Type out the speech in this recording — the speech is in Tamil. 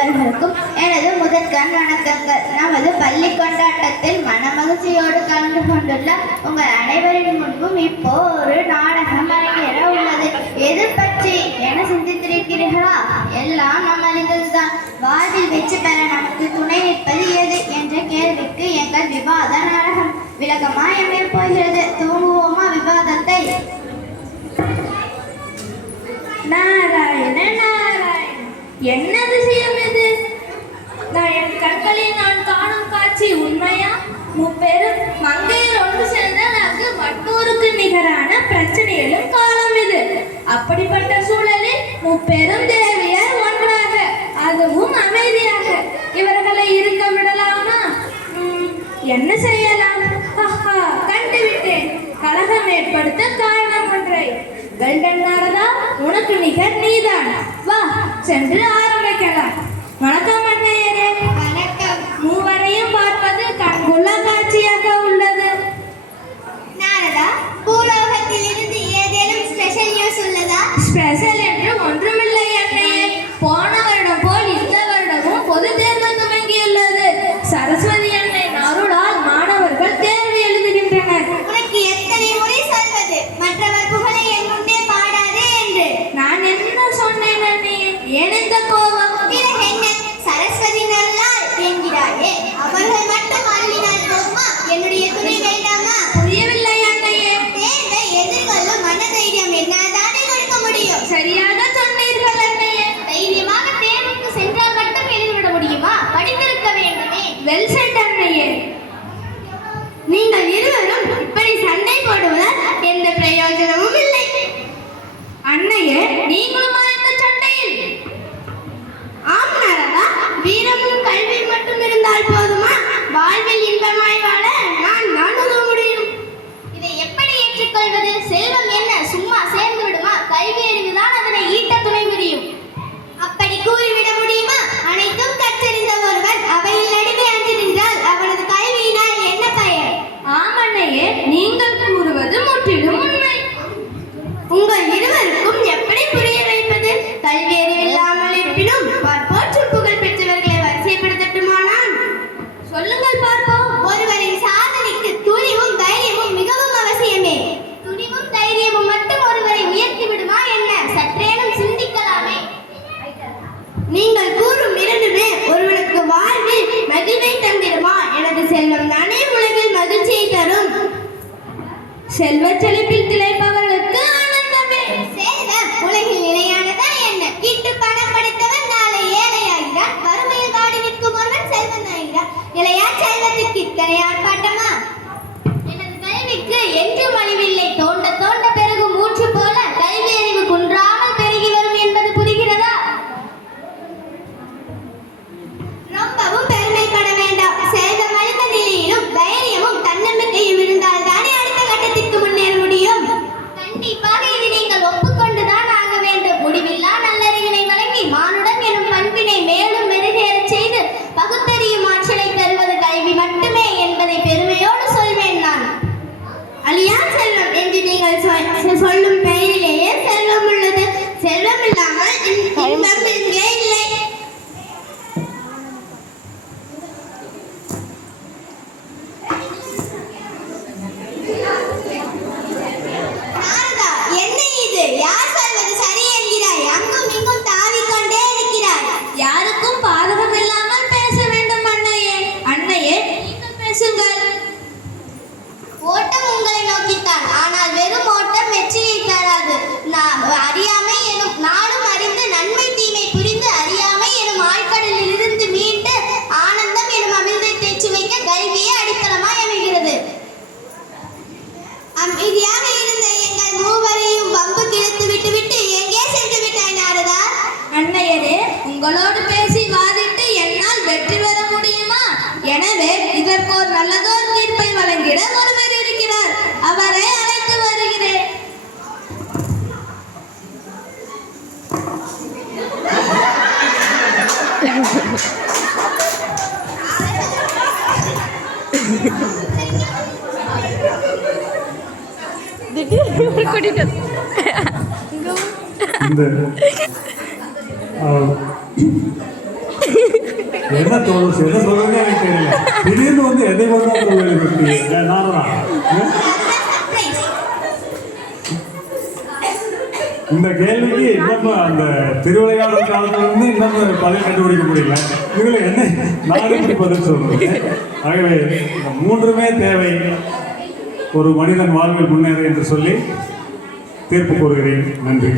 அனைவர்களுக்கும் எனது முதற்கண் வணக்கங்கள். நமது பள்ளி கொண்டாட்டத்தில் மனமகிழ்ச்சியோடு கலந்து கொண்டுள்ள உங்கள் அனைவரின் முன்பும் இப்போ ஒரு நாடகம் அரங்கேற உள்ளது. எது பற்றி என சிந்தித்திருக்கிறீர்களா? எல்லாம் நாம் அறிந்ததுதான். வாழ்வில் வெற்றி பெற நமக்கு துணை நிற்பது எது என்ற கேள்விக்கு எங்கள் விவாத நாடகம் விளக்கமாய் அமைய போகிறது. தூங்குவோமா விவாதத்தை? நாராயண நாராயண, என்ன விஷயம் இது? என் கண்களில் நான் காணும் காட்சி உண்மையா? முப்பெரும் மங்கையர் ஒன்று சேர்ந்தால் அங்கு வட்டூருக்கு நிகரான பிரச்சனையிலும் காலம் இது. அப்படிப்பட்ட சூழலில் முப்பெரும் தேவியர் ஒன்றாக, அதுவும் அமைதியாக, இவர்களை இருக்க விடலாமா? என்ன செய்யலாம்? கண்டுவிட்டேன். கலகம் ஏற்படுத்த காரணம் ஒன்றை. வெல்டன் நாரதா, உனக்கு நிகர் நீதான். வா, சென்று ஆரம்பிக்கலாம். வணக்கம் அண்ணையரே. வணக்கம். மூவரையும் பார்ப்பது கண்கொள்ள காட்சியாக உள்ளது. நாரதா, பூலோகத்தில் இருந்து ஏதேனும் ஸ்பெஷல் நியூஸ் உள்ளதா? ஸ்பெஷல் என்று ஒன்றுமில்லை அண்ணையே. போன வருடம் போல் இந்த வருடமும் பொது தேர்வு துவங்கியுள்ளது. சரஸ்வதி அன்னையின் அருளால் மாணவர்கள் தேர்வு எழுதுகின்றனர். உனக்கு எத்தனை முறை சொல்வது மற்றவர் புகழை என் முன்னே பாடாதே என்று? நான் என்ன சொன்னேன் அண்ணையே? ஏன் இந்த கோபம்? பிறகு என்ன? சரஸ்வதி நல்லாள் என்கிறாயே, அவர்கள் மட்டும் அருளினால் போகுமா? என்னுடைய துணை வேண்டாமா? புரியவில்லை அண்ணையே. தேர்வை எதிர்கொள்ளும் மனதைரியம் என்னால்தானே கொடுக்க முடியும். சரியாக சொன்னீர்கள் அண்ணையே. தைரியமாக தேர்வுக்கு சென்றால் மட்டும் எழுதிவிட முடியுமா? படித்திருக்க வேண்டுமே. வெல் செட் அண்ணையே. நீங்கள் இருவரும் இப்படி சண்டை போடுவதால் எந்த பிரயோஜனமும் இல்லை. அண்ணையே, நீங்களுமா இந்த சண்டையில்? ஆம் நாரதா, வீரமும் கல்வி மட்டும் இருந்தால் போதுமா? வாழ்வில் இன்பமாய் வாழ நான் உதவ முடியும். இதை எப்படி ஏற்றுக்கொள்வது? செல்வம் என்ன சும்மா சேர்ந்து விடுமா? கல்வி அறிவுதான் அதனை ஈட்ட துணை புரியும். அப்படி கூறிவிட முடியுமா? அனைத்தும் கற்றறிந்த ஒருவன் அவையில் நடுவே அன்று நின்றால் அவனது கல்வியினால் என்ன பயன்? ஆமண்ணையே, நீங்கள் கூறுவது முற்றிலும் உண்மை. உங்கள் இருவருக்கும் எப்படி புரிய வைப்பது? கல்வி அறிவில்லாமல் இருப்பினும் போற்று புகழ் பெற்றவர்களை வரிசைப்படுத்தட்டுமானால் சொல்லுங்கள் பார்ப்போம். ஒருவரின் சாதனைக்கு துணிவும் தைரியமும் மிகவும் அவசியமே. துணிவும் தைரியமும் மட்டும் ஒருவரை உயர்த்தி விடுமா என்ன? சற்றேனும் சிந்திக்கலாமே. நீங்கள் கூறும் இரண்டுமே ஒருவனுக்கு வாழ்வில் மகிழ்வை தந்திடுமா? எனது செல்வம் தானே உலகில் மகிழ்ச்சியை தரும். செல்வ செழிப்பில் திளைப்பவர்களுக்கு ஆனந்தமே. செல்வம் உலகில் நிலையானதா என்ன? இட்டு பணம் படைத்தவன் நாளை ஏழையாகிறான். வறுமையில் வாடி நிற்கும் ஒருவன் செல்வனாகிறான். இளையா செல்வத்துக்கு இத்தனை ஆர்ப்பாட்டமா? எனது கல்விக்கு என்றும் அழிவில்லை. தோண்ட தோண்ட பெருகும் மூச்சு போல கல்வி அறிவு குன்றாமல் பெருகி வரும் என்பது புரிகிறதா? ரொம்பவும் பெருமைப்பட வேண்டாம். செல்வம் அளித்த நிலையிலும் தைரியமும் தன்னம்பிக்கையும் இருந்தால் தானே அடுத்த கட்டத்திற்கு முன்னேற முடியும். கண்டிப்பாக இது நீங்கள் ஒப்புக்கொண்டுதான் ஆக வேண்டும். முடிவில்லா நல்லறிவினை வழங்கி மானுடம் எனும் பண்பினை மேலும் மெருகேறச் செய்து பகுத்தறியும் ஆற்றலை தருவது கல்வி மட்டுமே என்பதை பெருமையோடு சொல்வேன் நான். அழியா செல்வம் என்று நீங்கள் சொல்லும் பெயரிலேயே செல்வம் உள்ளது. செல்வம் இல்லாமல் இன்பம் எங்கே இல்லை. நாரதா, என்ன இது? யார் சொல்வது சரி என்கிறாய்? அங்கும் இங்கும் தாவிக்கொண்டே இருக்கிறாய். யாருக்கும் பாதகம் இல்லாமல் பேச வேண்டும் அண்ணையே. அண்ணையே, நீங்கள் பேசுங்கள். ஓட்டம் உங்களை நோக்கித்தான். ஆனால் வெறும் ஓட்டம் வெற்றியை தராது. அறியாமை எனும் நாளும் அறிந்து நன்மை தீமை புரிந்து அறியாமை எனும் ஆழ்கடலில் இருந்து மீண்டு ஆனந்தம் எனும் அமிர்தை தேய்ச்சி வைக்க கல்வியே அடித்தளமாய் அமைகிறது. அமைதியாக இருந்த எங்கள் மூவரையும் வம்பு கிழத்து விட்டுவிட்டு எங்கே சென்று விட்டாய் நாரதா? அண்ணையரே, உங்களோடு பேசி வாதிட்டு என்னால் வெற்றி பெற முடியுமா? எனவே இதற்கு ஒரு நல்லதோர் தீர்ப்பை வழங்கிட ஒருவர் இருக்கிறார். அவரை அழைத்து வருகிறேன். இந்த என்ன தோணுச்சு, என்ன சொல்றதுன்னு எனக்கு தெரியல. திடீர்னு வந்து எதை கொண்டா தோல்வி கொடுத்தீங்க? நானா? இந்த கேள்விக்கு இன்னும் அந்த திருவிளையாடல் காலத்துல இருந்து இன்னும் பதில் கண்டுபிடிக்க முடியல. இதுல என்ன நான் எப்படி பதில் சொல்றது? ஆகவே இந்த மூன்றுமே தேவை ஒரு மனிதன் வாழ்வில் முன்னேற என்று சொல்லி தீர்ப்பு கூறுகிறேன். நன்றி.